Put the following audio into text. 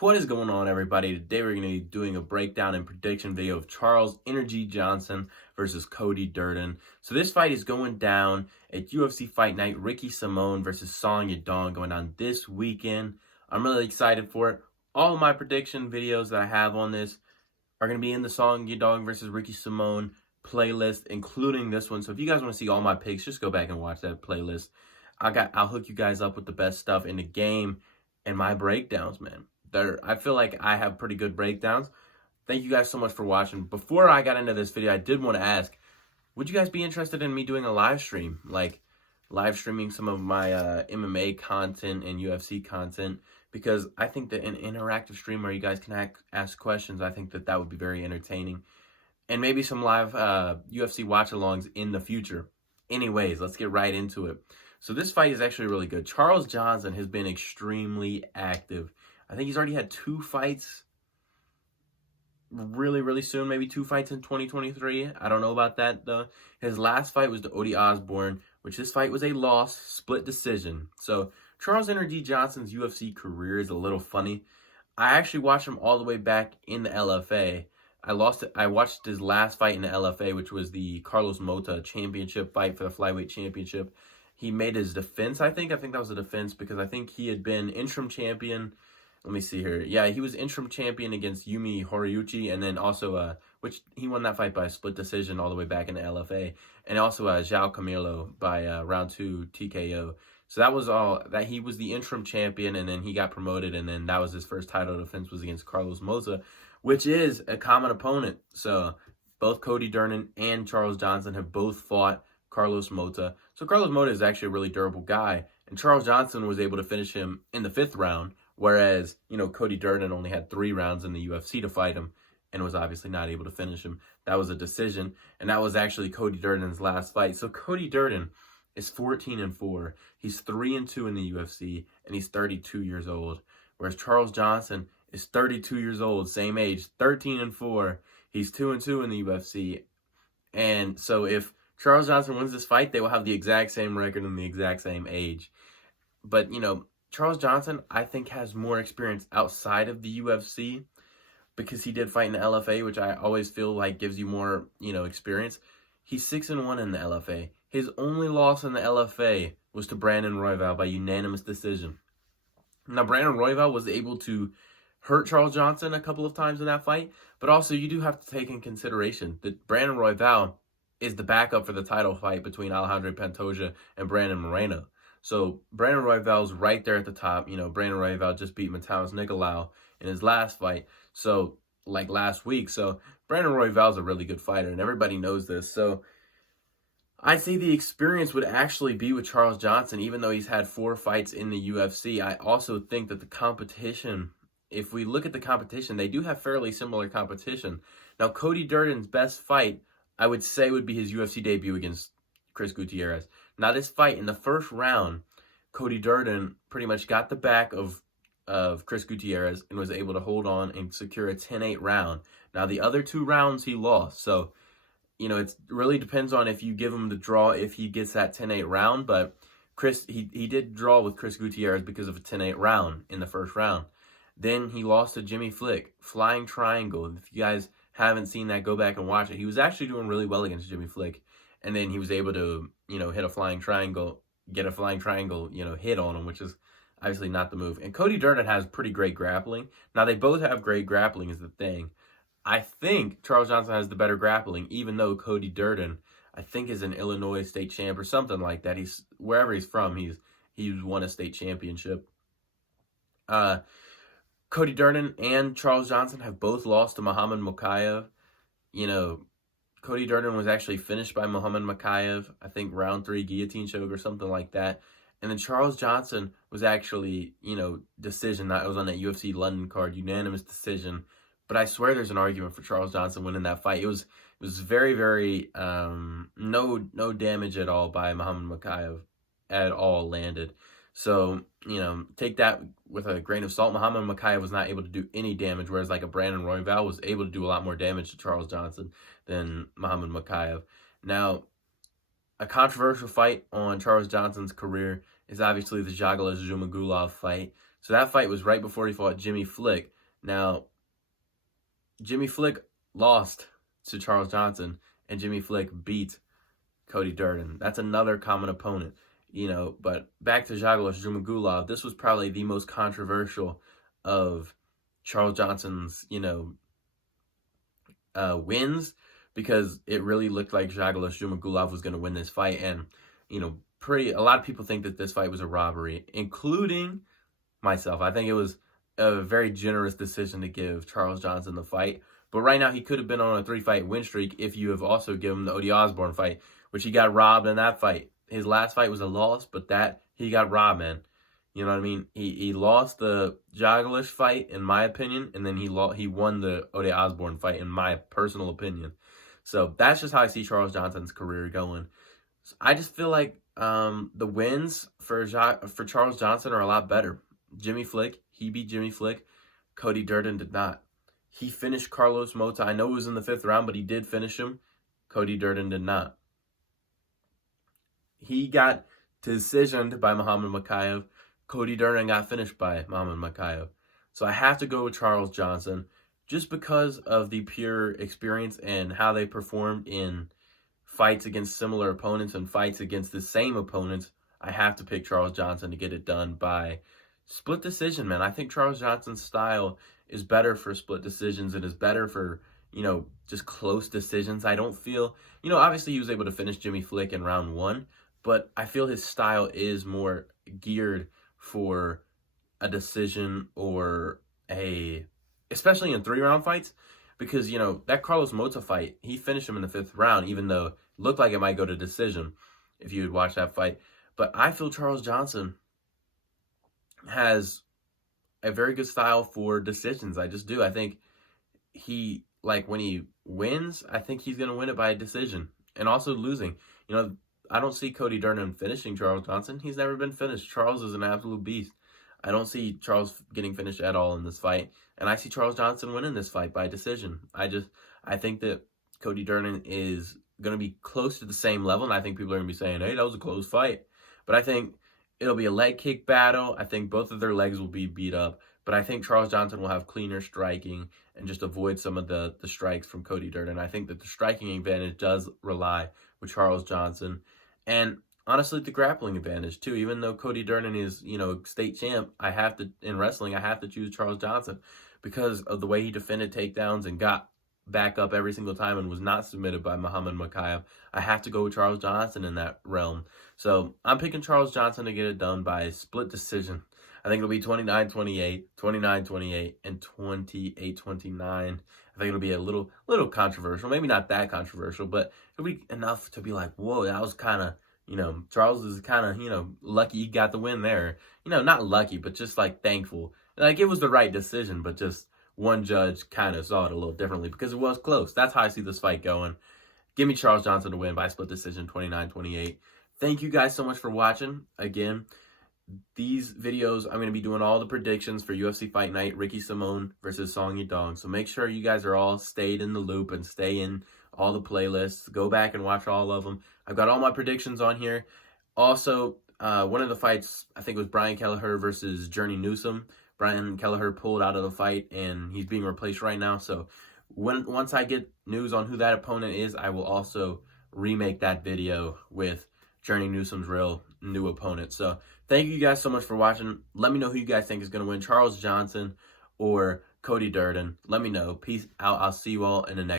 What is going on, everybody? Today we're going to be doing a breakdown and prediction video of Charles Energy Johnson versus Cody Durden. So this fight is going down at UFC Fight Night. Ricky Simone versus Song Yadong going down this weekend. I'm really excited for it. All of my prediction videos that I have on this are going to be in the Song Yadong versus Ricky Simone playlist, including this one. So if you guys want to see all my picks, just go back and watch that playlist. I'll hook you guys up with the best stuff in the game and my breakdowns, man. I feel like I have pretty good breakdowns. Thank you guys so much for watching. Before I got into this video, I did want to ask, would you guys be interested in me doing a live stream? Like live streaming some of my MMA content and UFC content? Because I think that an interactive stream where you guys can ask questions, I think that would be very entertaining. And maybe some live UFC watch-alongs in the future. Anyways, let's get right into it. So this fight is actually really good. Charles Johnson has been extremely active. I think he's already had 2 fights really soon, maybe 2 fights in 2023. I don't know about that, though. His last fight was to Cody Osborne, which this fight was a loss, split decision. So Charles Energy Johnson's UFC career is a little funny. I actually watched him all the way back in the LFA. I watched his last fight in the LFA, which was the Carlos Mota championship fight for the flyweight championship. He made his defense, I think. I think that was a defense because I think he had been interim champion. Let me see here. Yeah, he was interim champion against Yumi Horiguchi, and then also, which he won that fight by a split decision all the way back in the LFA, and also João Camilo by round 2 TKO. So that was all, that he was the interim champion, and then he got promoted, and then that was his first title defense was against Carlos Mota, which is a common opponent. So both Cody Durden and Charles Johnson have both fought Carlos Mota. So Carlos Mota is actually a really durable guy, and Charles Johnson was able to finish him in the 5th round, whereas, Cody Durden only had 3 rounds in the UFC to fight him and was obviously not able to finish him. That was a decision, and that was actually Cody Durden's last fight. So Cody Durden is 14-4. He's 3-2 in the UFC, and he's 32 years old. Whereas Charles Johnson is 32 years old, same age, 13-4. He's 2-2 in the UFC. And so if Charles Johnson wins this fight, they will have the exact same record and the exact same age. But, Charles Johnson, I think, has more experience outside of the UFC because he did fight in the LFA, which I always feel like gives you more, experience. He's 6-1 in the LFA. His only loss in the LFA was to Brandon Royval by unanimous decision. Now, Brandon Royval was able to hurt Charles Johnson a couple of times in that fight, but also you do have to take in consideration that Brandon Royval is the backup for the title fight between Alejandro Pantoja and Brandon Moreno. So Brandon Royval's right there at the top. Brandon Royval just beat Matheus Nicolau in his last fight. So, like last week. So Brandon Royval's a really good fighter, and everybody knows this. So I say the experience would actually be with Charles Johnson, even though he's had 4 fights in the UFC. I also think that the competition, if we look at the competition, they do have fairly similar competition. Now, Cody Durden's best fight, I would say, would be his UFC debut against Chris Gutierrez. Now, this fight, in the first round, Cody Durden pretty much got the back of Chris Gutierrez and was able to hold on and secure a 10-8 round. Now, the other 2 rounds he lost. So, it really depends on if you give him the draw, if he gets that 10-8 round. But he did draw with Chris Gutierrez because of a 10-8 round in the first round. Then he lost to Jimmy Flick, Flying Triangle. If you guys haven't seen that, go back and watch it. He was actually doing really well against Jimmy Flick. And then he was able to, hit a flying triangle, get a flying triangle, hit on him, which is obviously not the move. And Cody Durden has pretty great grappling. Now, they both have great grappling is the thing. I think Charles Johnson has the better grappling, even though Cody Durden, I think, is an Illinois state champ or something like that. Wherever he's from, he's won a state championship. Cody Durden and Charles Johnson have both lost to Muhammad Mokaev. Cody Durden was actually finished by Muhammad Mokaev, I think round 3 guillotine choke or something like that. And then Charles Johnson was actually, decision. That was on that UFC London card, unanimous decision. But I swear there's an argument for Charles Johnson winning that fight. It was very, no damage at all by Muhammad Mokaev at all landed. So, take that with a grain of salt. Muhammad Mokaev was not able to do any damage, whereas like a Brandon Royval was able to do a lot more damage to Charles Johnson than Muhammad Mokaev. Now, a controversial fight on Charles Johnson's career is obviously the Jagala Zhumagulov fight. So that fight was right before he fought Jimmy Flick. Now, Jimmy Flick lost to Charles Johnson, and Jimmy Flick beat Cody Durden. That's another common opponent, But back to Zhaglos Zhumagulov, this was probably the most controversial of Charles Johnson's, wins, because it really looked like Zhaglos Zhumagulov was going to win this fight, and a lot of people think that this fight was a robbery, including myself. I think it was a very generous decision to give Charles Johnson the fight. But right now, he could have been on a 3-fight win streak if you have also given him the Cody Osborne fight, which he got robbed in that fight. His last fight was a loss, but he got robbed, man. You know what I mean? He lost the Zhaglos fight, in my opinion, and then he won the Cody Osborne fight, in my personal opinion. So that's just how I see Charles Johnson's career going. So I just feel like the wins for Charles Johnson are a lot better. Jimmy Flick, he beat Jimmy Flick. Cody Durden did not. He finished Carlos Mota. I know it was in the 5th round, but he did finish him. Cody Durden did not. He got decisioned by Muhammad Mokaev. Cody Durden got finished by Muhammad Mokaev. So I have to go with Charles Johnson just because of the pure experience and how they performed in fights against similar opponents and fights against the same opponents. I have to pick Charles Johnson to get it done by split decision, man. I think Charles Johnson's style is better for split decisions. It is better for, just close decisions. I don't feel, obviously he was able to finish Jimmy Flick in round 1, but I feel his style is more geared for a decision or especially in 3-round fights, because, that Carlos Mota fight, he finished him in the 5th round, even though it looked like it might go to decision if you would watch that fight. But I feel Charles Johnson has a very good style for decisions. I just do. I think when he wins, I think he's going to win it by a decision and also losing. I don't see Cody Durden finishing Charles Johnson. He's never been finished. Charles is an absolute beast. I don't see Charles getting finished at all in this fight. And I see Charles Johnson winning this fight by decision. I think that Cody Durden is going to be close to the same level. And I think people are going to be saying, hey, that was a close fight. But I think it'll be a leg kick battle. I think both of their legs will be beat up. But I think Charles Johnson will have cleaner striking and just avoid some of the strikes from Cody Durden. I think that the striking advantage does rely with Charles Johnson. And honestly, the grappling advantage too. Even though Cody Durden is, state champ, in wrestling, I have to choose Charles Johnson because of the way he defended takedowns and got back up every single time and was not submitted by Muhammad Mokaev. I have to go with Charles Johnson in that realm. So I'm picking Charles Johnson to get it done by split decision. I think it'll be 29-28, 29-28, and 28-29. I think it'll be a little controversial. Maybe not that controversial, but it'll be enough to be like, whoa, that was kind of, Charles is kind of, lucky he got the win there. Not lucky, but just thankful. It was the right decision, but just one judge kind of saw it a little differently because it was close. That's how I see this fight going. Give me Charles Johnson to win by split decision, 29-28. Thank you guys so much for watching. Again, these videos, I'm going to be doing all the predictions for UFC Fight Night, Ricky Simone versus Song Yadong. So make sure you guys are all stayed in the loop and stay in all the playlists. Go back and watch all of them. I've got all my predictions on here. Also, one of the fights, I think it was Brian Kelleher versus Journey Newsom. Brian Kelleher pulled out of the fight, and he's being replaced right now. So once I get news on who that opponent is, I will also remake that video with Journey Newsom's real new opponent. So thank you guys so much for watching. Let me know who you guys think is going to win, Charles Johnson or Cody Durden. Let me know. Peace out. I'll see you all in the next